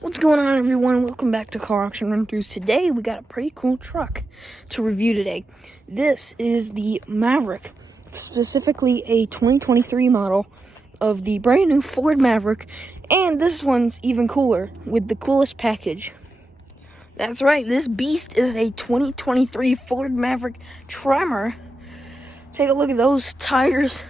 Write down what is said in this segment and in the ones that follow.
What's going on, everyone? Welcome back to Car Auction Run-Throughs. Today we got a pretty cool truck to review today. This is the Maverick, specifically a 2023 model of the brand new Ford Maverick, and this one's even cooler with the coolest package. That's right, this beast is a 2023 Ford Maverick Tremor. Take a look at those tires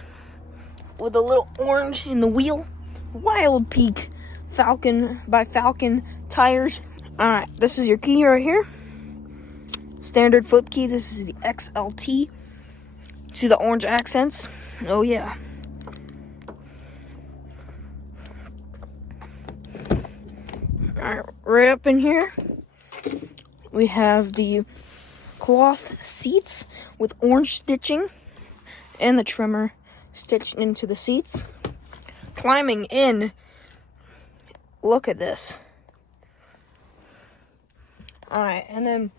with a little orange in the wheel. Wild Peak Falcon by Falcon tires. Alright, this is your key right here. Standard flip key. This is the XLT. See the orange accents? Oh yeah. Alright, right up in here we have the cloth seats with orange stitching and the Tremor stitched into the seats. Climbing in, look at this. Alright, and then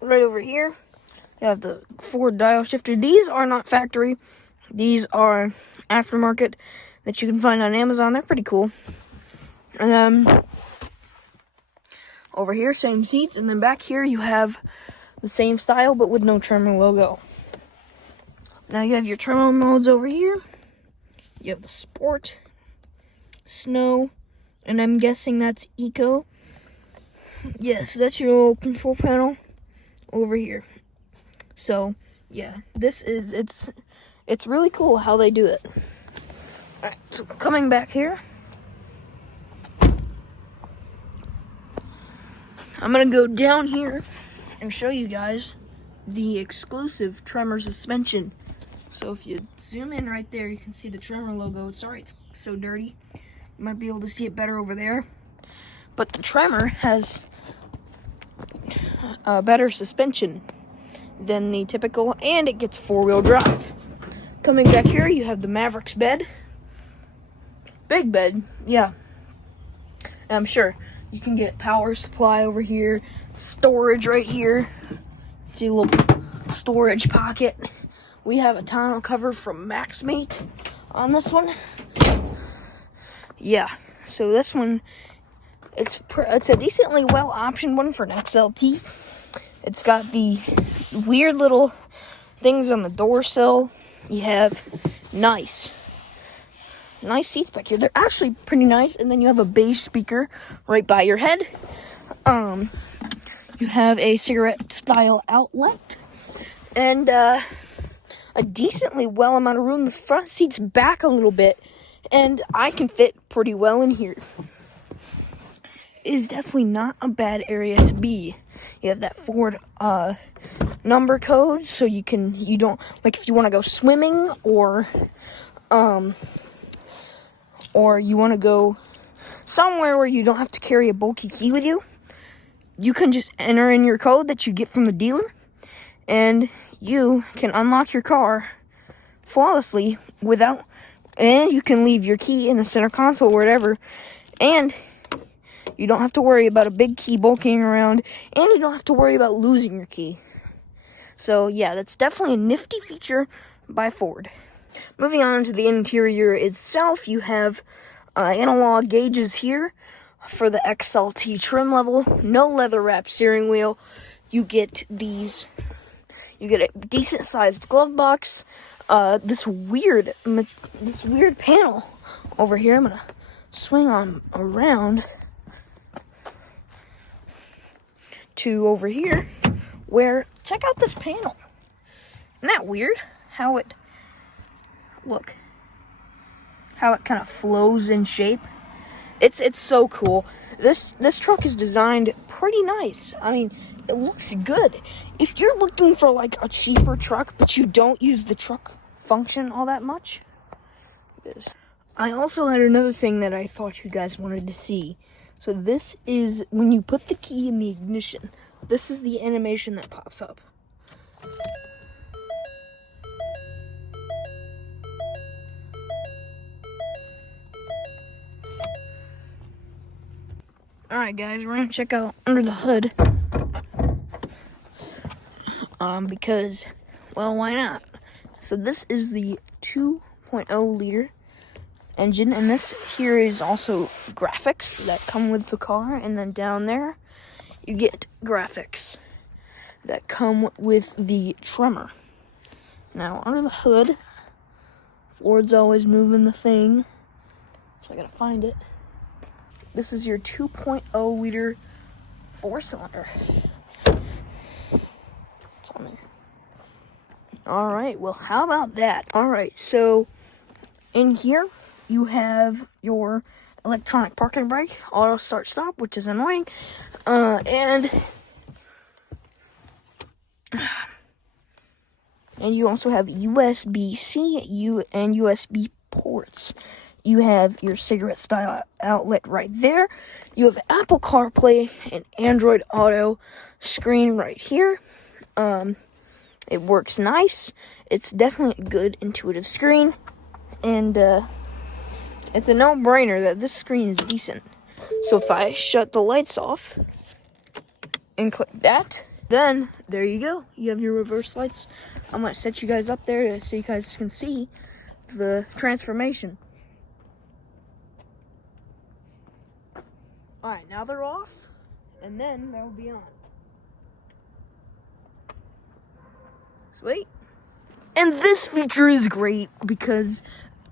right over here, you have the Ford dial shifter. These are not factory. These are aftermarket that you can find on Amazon. They're pretty cool. And then over here, same seats. And then back here, you have the same style, but with no Tremor logo. Now you have your Tremor modes over here. You have the Sport, Snow, and I'm guessing that's Eco. Yes, that's your little control panel over here. So, yeah, it's really cool how they do it. Alright, so coming back here, I'm going to go down here and show you guys the exclusive Tremor suspension. So if you zoom in right there, you can see the Tremor logo. Sorry, it's so dirty. You might be able to see it better over there. But the Tremor has a better suspension than the typical, and it gets four-wheel drive. Coming back here, you have the Maverick's bed. Big bed, yeah. I'm sure you can get power supply over here, storage right here. See a little storage pocket. We have a tonneau cover from MaxMate on this one. Yeah, so this one, it's a decently well optioned one for an XLT. It's got the weird little things on the door sill. You have nice seats back here. They're actually pretty nice. And then you have a beige speaker right by your head. You have a cigarette style outlet. And a decently well amount of room. The front seat's back a little bit, and I can fit pretty well in here. It is definitely not a bad area to be. You have that Ford number code, so you don't, like, if you want to go swimming or you want to go somewhere where you don't have to carry a bulky key with you, you can just enter in your code that you get from the dealer, and you can unlock your car flawlessly and you can leave your key in the center console or whatever, and you don't have to worry about a big key bulking around, and you don't have to worry about losing your key. So yeah, that's definitely a nifty feature by Ford. Moving on to the interior itself, you have analog gauges here for the XLT trim level. No leather wrapped steering wheel. You get a decent sized glove box. This weird panel over here. I'm gonna swing on around to over here, where, check out this panel. Isn't that weird? How it kind of flows in shape. It's so cool. This truck is designed pretty nice. I mean, it looks good. If you're looking for like a cheaper truck, but you don't use the truck function all that much, I also had another thing that I thought you guys wanted to see. So this is when you put the key in the ignition. This is the animation that pops up. Alright guys, we're gonna check out under the hood. Because, well, why not? So this is the 2.0 liter engine. And this here is also graphics that come with the car. And then down there, you get graphics that come with the Tremor. Now, under the hood, Ford's always moving the thing, so I gotta find it. This is your 2.0 liter 4-cylinder. It's on there. All right, well, how about that? All right, so in here, you have your electronic parking brake, auto start stop, which is annoying, and you also have USB-C and USB ports. You have your cigarette style outlet right there. You have Apple CarPlay and Android Auto screen right here. It works nice. It's definitely a good intuitive screen. And it's a no-brainer that this screen is decent. So if I shut the lights off and click that, then there you go. You have your reverse lights. I'm going to set you guys up there so you guys can see the transformation. Alright, now they're off, and then they'll be on. Sweet. And this feature is great because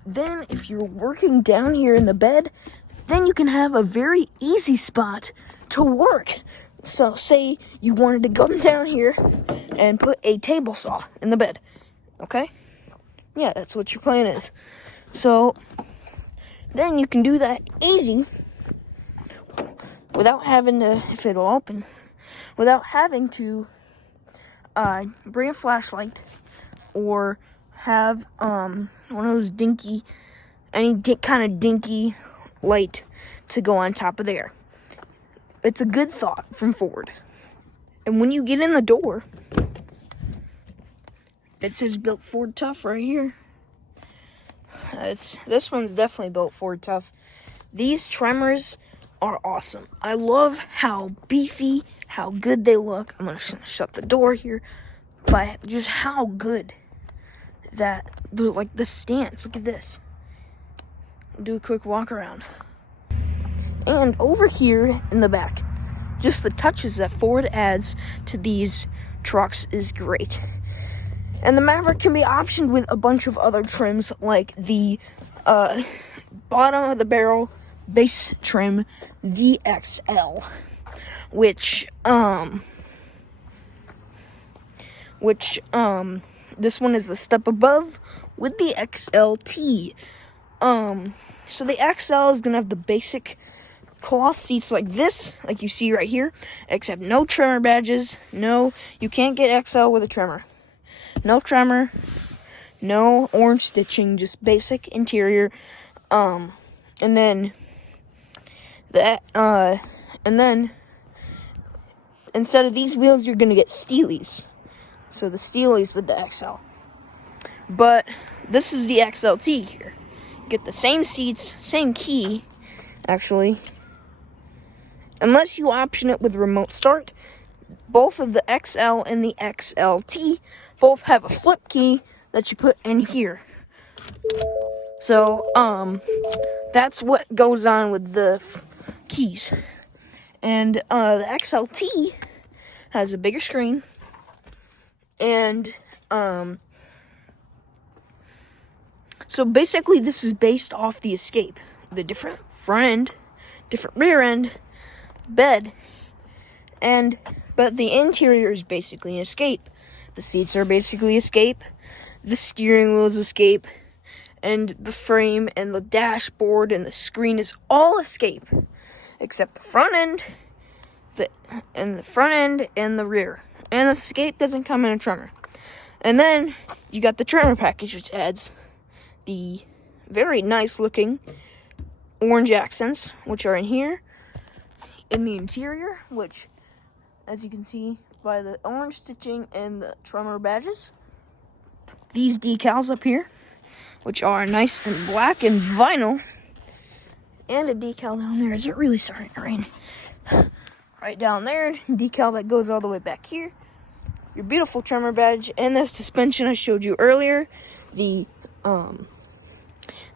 then if you're working down here in the bed, then you can have a very easy spot to work. So say you wanted to come down here and put a table saw in the bed, okay? Yeah, that's what your plan is. So then you can do that easy without having to, if it'll open, without having to bring a flashlight or have one of those any kind of dinky light to go on top of there. It's a good thought from Ford. And when you get in the door, it says built Ford Tough right here. This one's definitely built Ford Tough. These Tremors are awesome. I love how beefy, how good they look. I'm going to shut the door here. But just how good that, like the stance. Look at this. I'll do a quick walk around. And over here in the back, just the touches that Ford adds to these trucks is great. And the Maverick can be optioned with a bunch of other trims, like the bottom of the barrel base trim, the XL, which this one is the step above with the XLT. So the XL is gonna have the basic cloth seats like this, like you see right here, except no Tremor badges. No, you can't get XL with a Tremor. No Tremor, no orange stitching, just basic interior. And then instead of these wheels, you're gonna get Steelies. So the Steelies with the XL. But this is the XLT here. Get the same seats, same key, actually. Unless you option it with remote start, both of the XL and the XLT both have a flip key that you put in here. So, that's what goes on with the keys. And the XLT has a bigger screen, and so basically this is based off the Escape. The different front end, different rear end, bed, but the interior is basically an Escape. The seats are basically Escape, the steering wheel is Escape, and the frame and the dashboard and the screen is all Escape, except the front end, and the rear. And the Escape doesn't come in a Tremor. And then you got the Tremor package, which adds the very nice looking orange accents, which are in here, in the interior, which, as you can see by the orange stitching and the Tremor badges, these decals up here, which are nice and black and vinyl, and a decal down there. Is it really starting to rain? Right down there, decal that goes all the way back here, your beautiful Tremor badge, and the suspension I showed you earlier, the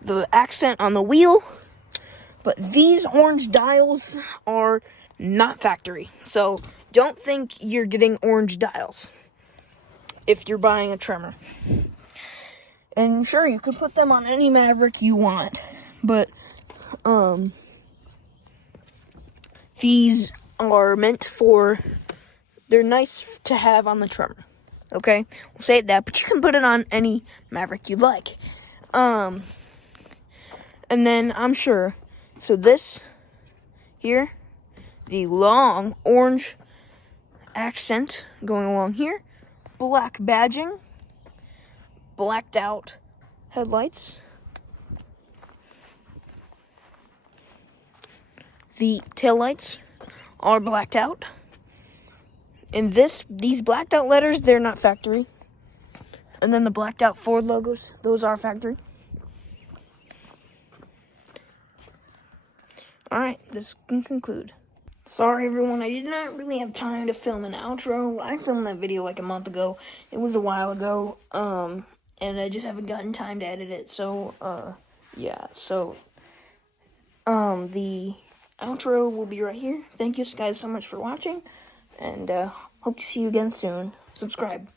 the accent on the wheel. But these orange dials are not factory. So don't think you're getting orange dials if you're buying a Tremor. And sure, you can put them on any Maverick you want. But these are meant for, they're nice to have on the Tremor. Okay? We'll say that, but you can put it on any Maverick you like. And then I'm sure, so this here, the long orange accent going along here, black badging, blacked out headlights, the taillights are blacked out, and these blacked out letters, they're not factory, and then the blacked out Ford logos, those are factory. Alright, this can conclude. Sorry everyone, I did not really have time to film an outro. I filmed that video like a month ago. It was a while ago, and I just haven't gotten time to edit it, so, yeah, so, the outro will be right here. Thank you guys so much for watching, and, hope to see you again soon. Subscribe.